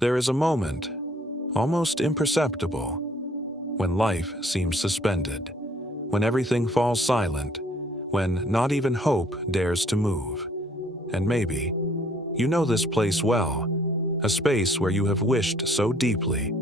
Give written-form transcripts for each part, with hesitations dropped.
There is a moment, almost imperceptible, when life seems suspended, when everything falls silent, when not even hope dares to move. And maybe, you know this place well, a space where you have wished so deeply,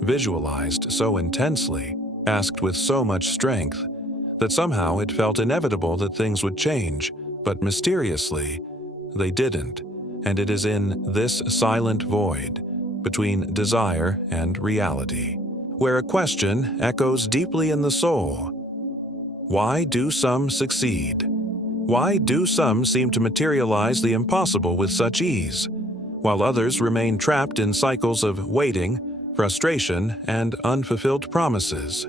visualized so intensely, asked with so much strength, that somehow it felt inevitable that things would change, but mysteriously, they didn't, and it is in this silent void, between desire and reality, where a question echoes deeply in the soul. Why do some succeed? Why do some seem to materialize the impossible with such ease, while others remain trapped in cycles of waiting, frustration, and unfulfilled promises?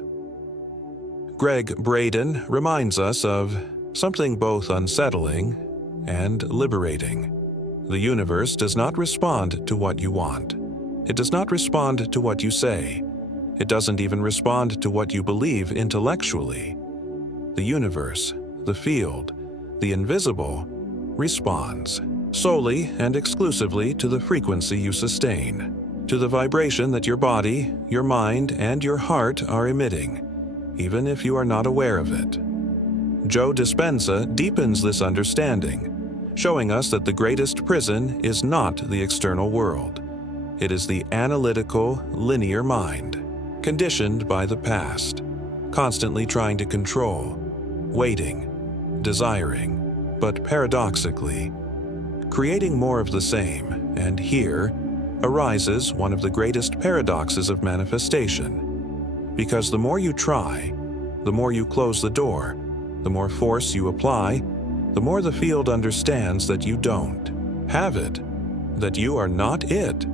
Gregg Braden reminds us of something both unsettling and liberating. The universe does not respond to what you want. It does not respond to what you say. It doesn't even respond to what you believe intellectually. The universe, the field, the invisible, responds solely and exclusively to the frequency you sustain, to the vibration that your body, your mind, and your heart are emitting, even if you are not aware of it. Joe Dispenza deepens this understanding, showing us that the greatest prison is not the external world. It is the analytical, linear mind, conditioned by the past, constantly trying to control, waiting, desiring, but paradoxically, creating more of the same. And here arises one of the greatest paradoxes of manifestation. Because the more you try, the more you close the door, the more force you apply, the more the field understands that you don't have it, that you are not it,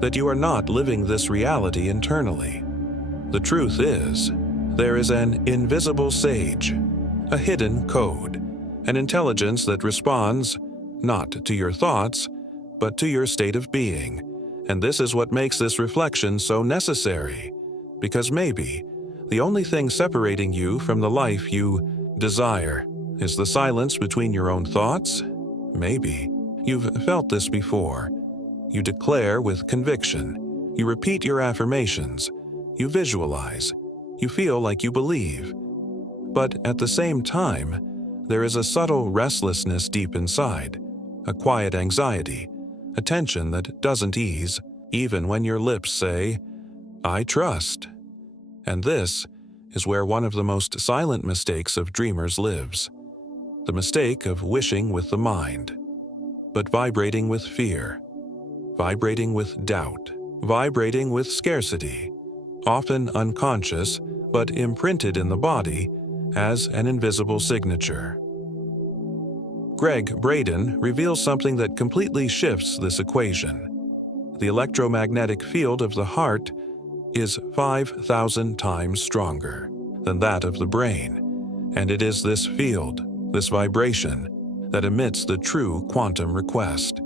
that you are not living this reality internally. The truth is, there is an invisible sage, a hidden code, an intelligence that responds not to your thoughts, but to your state of being. And this is what makes this reflection so necessary, because maybe the only thing separating you from the life you desire is the silence between your own thoughts. Maybe you've felt this before. You declare with conviction, you repeat your affirmations, you visualize, you feel like you believe. But at the same time, there is a subtle restlessness deep inside, a quiet anxiety, a tension that doesn't ease, even when your lips say, "I trust." And this is where one of the most silent mistakes of dreamers lives. The mistake of wishing with the mind, but vibrating with fear, vibrating with doubt, vibrating with scarcity, often unconscious but imprinted in the body as an invisible signature. Gregg Braden reveals something that completely shifts this equation. The electromagnetic field of the heart is 5,000 times stronger than that of the brain, and it is this field, this vibration, that emits the true quantum request.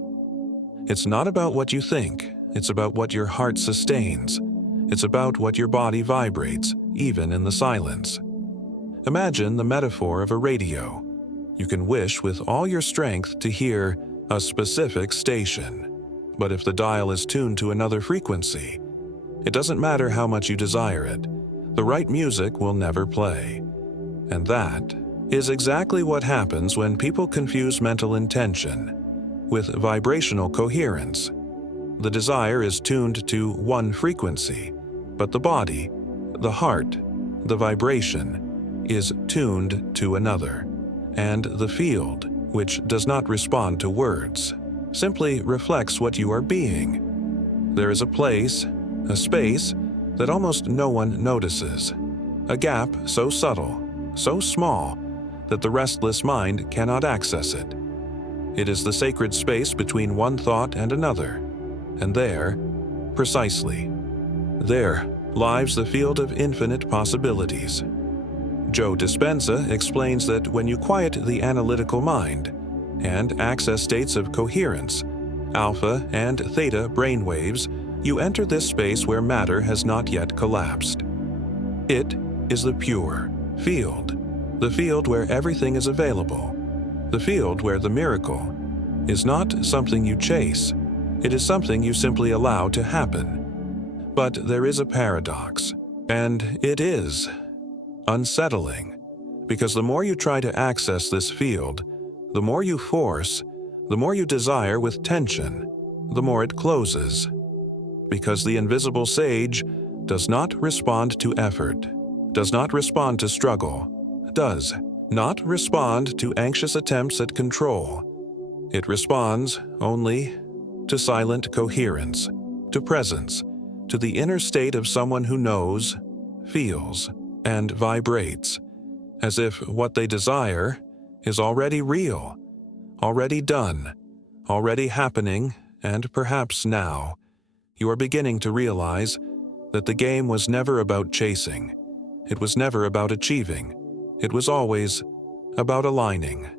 It's not about what you think, it's about what your heart sustains. It's about what your body vibrates, even in the silence. Imagine the metaphor of a radio. You can wish with all your strength to hear a specific station, but if the dial is tuned to another frequency, it doesn't matter how much you desire it, the right music will never play. And that is exactly what happens when people confuse mental intention with vibrational coherence. The desire is tuned to one frequency, but the body, the heart, the vibration is tuned to another. And the field, which does not respond to words, simply reflects what you are being. There is a place, a space, that almost no one notices. A gap so subtle, so small, that the restless mind cannot access it. It is the sacred space between one thought and another. And there, precisely, there lies the field of infinite possibilities. Joe Dispenza explains that when you quiet the analytical mind and access states of coherence, alpha and theta brainwaves, you enter this space where matter has not yet collapsed. It is the pure field, the field where everything is available, the field where the miracle is not something you chase, It is something you simply allow to happen. But there is a paradox, and it is unsettling, because the more you try to access this field, the more you force, the more you desire with tension, the more it closes. Because the invisible sage does not respond to effort, does not respond to struggle, does not respond to anxious attempts at control. It responds only to silent coherence, to presence, to the inner state of someone who knows, feels, and vibrates, as if what they desire is already real, already done, already happening, and perhaps now you are beginning to realize that the game was never about chasing. It was never about achieving. It was always about aligning,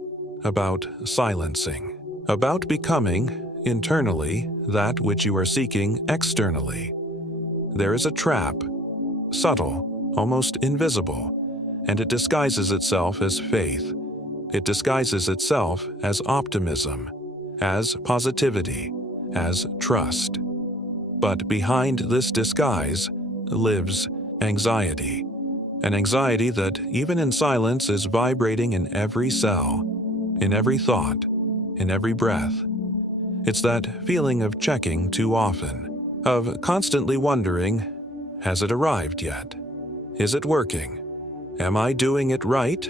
about silencing, about becoming, internally, that which you are seeking externally. There is a trap, subtle, almost invisible, and it disguises itself as faith. It disguises itself as optimism, as positivity, as trust. But behind this disguise lives anxiety, an anxiety that, even in silence, is vibrating in every cell, in every thought, in every breath. It's that feeling of checking too often, of constantly wondering, has it arrived yet? Is it working? Am I doing it right?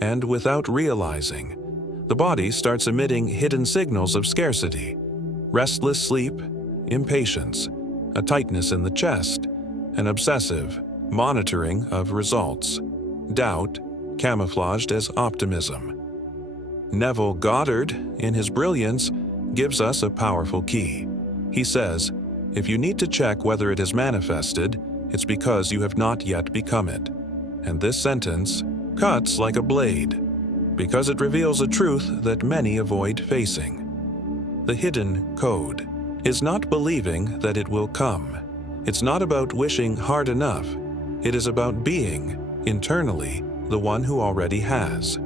And without realizing, the body starts emitting hidden signals of scarcity, restless sleep, impatience, a tightness in the chest, an obsessive monitoring of results, doubt camouflaged as optimism. Neville Goddard, in his brilliance, gives us a powerful key. He says, if you need to check whether it has manifested, it's because you have not yet become it. And this sentence cuts like a blade, because it reveals a truth that many avoid facing. The hidden code is not believing that it will come. It's not about wishing hard enough. It is about being, internally, the one who already has.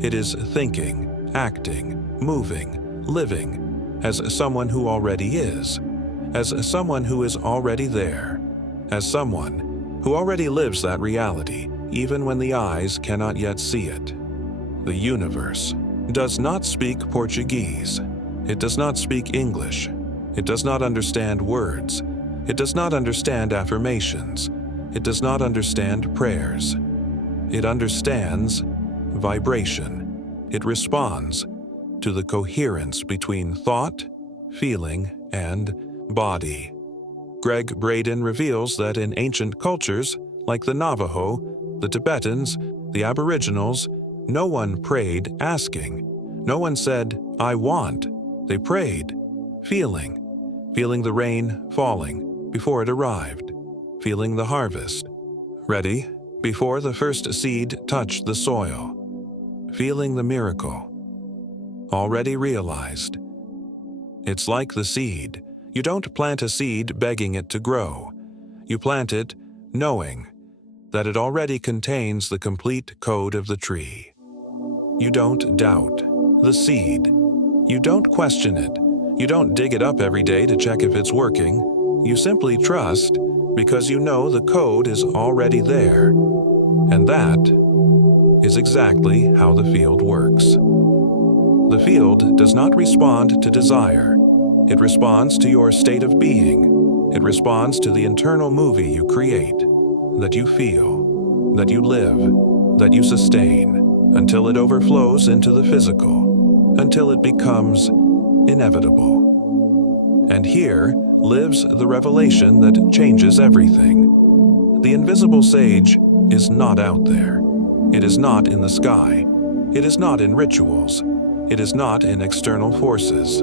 It is thinking, acting, moving, living, as someone who already is, as someone who is already there, as someone who already lives that reality, even when the eyes cannot yet see it. The universe does not speak Portuguese. It does not speak English. It does not understand words. It does not understand affirmations. It does not understand prayers. It understands vibration. It responds to the coherence between thought, feeling, and body. Gregg Braden reveals that in ancient cultures, like the Navajo, the Tibetans, the Aboriginals, no one prayed asking. No one said, I want. They prayed, feeling the rain falling before it arrived, feeling the harvest, ready before the first seed touched the soil, feeling the miracle, already realized. It's like the seed. You don't plant a seed begging it to grow. You plant it knowing that it already contains the complete code of the tree. You don't doubt the seed. You don't question it. You don't dig it up every day to check if it's working. You simply trust because you know the code is already there. And that is exactly how the field works. The field does not respond to desire. It responds to your state of being. It responds to the internal movie you create, that you feel, that you live, that you sustain, until it overflows into the physical, until it becomes inevitable. And here lives the revelation that changes everything. The invisible sage is not out there. It is not in the sky. It is not in rituals. It is not in external forces.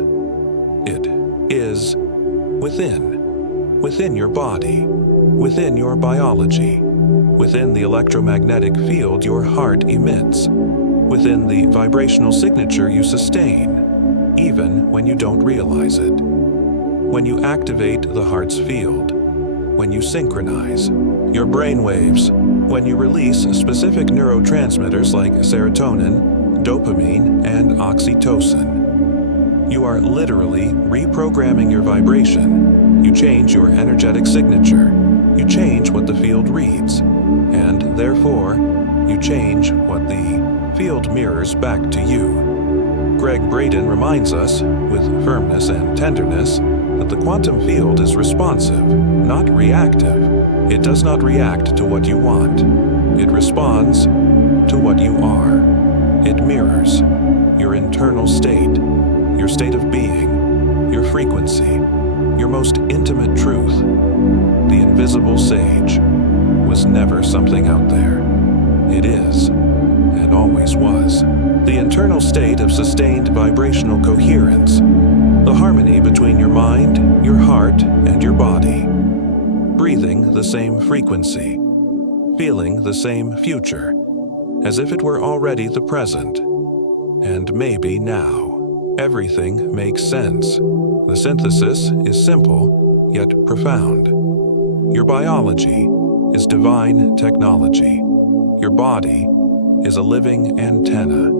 It is within your body, within your biology, within the electromagnetic field your heart emits, within the vibrational signature you sustain, even when you don't realize it. When you activate the heart's field, when you synchronize your brain waves, when you release specific neurotransmitters like serotonin, dopamine, and oxytocin. You are literally reprogramming your vibration. You change your energetic signature. You change what the field reads. And therefore, you change what the field mirrors back to you. Gregg Braden reminds us, with firmness and tenderness, that the quantum field is responsive, not reactive. It does not react to what you want. It responds to what you are. It mirrors your internal state, your state of being, your frequency, your most intimate truth. The invisible sage was never something out there. It is, and always was, the internal state of sustained vibrational coherence, the harmony between your mind, your heart, and your body, breathing the same frequency, feeling the same future, as if it were already the present. And maybe now, everything makes sense. The synthesis is simple, yet profound. Your biology is divine technology. Your body is a living antenna.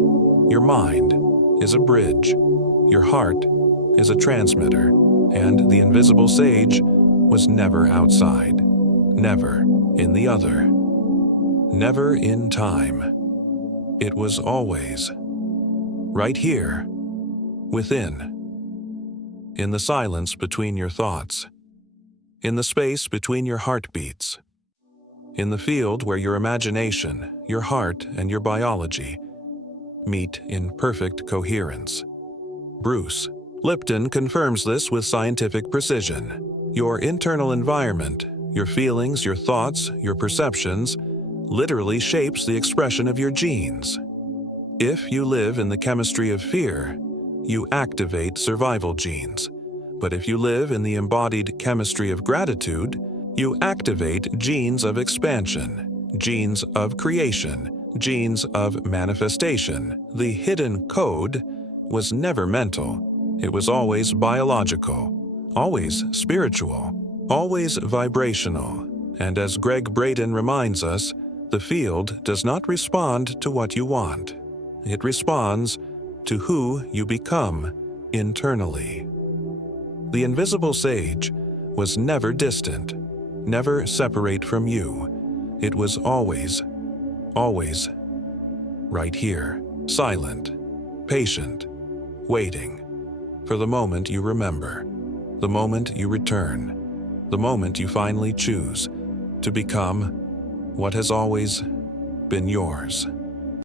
Your mind is a bridge. Your heart is a transmitter. And the invisible sage was never outside, never in the other, never in time. It was always right here, within, in the silence between your thoughts, in the space between your heartbeats, in the field where your imagination, your heart, and your biology meet in perfect coherence. Bruce Lipton confirms this with scientific precision. Your internal environment, your feelings, your thoughts, your perceptions, literally shapes the expression of your genes. If you live in the chemistry of fear, you activate survival genes. But if you live in the embodied chemistry of gratitude, you activate genes of expansion, genes of creation, genes of manifestation. The hidden code was never mental. It was always biological, always spiritual, always vibrational. And as Gregg Braden reminds us, the field does not respond to what you want. It responds to who you become internally. The invisible sage was never distant, never separate from you. It was always, always right here, silent, patient, waiting for the moment you remember, the moment you return, the moment you finally choose to become what has always been yours.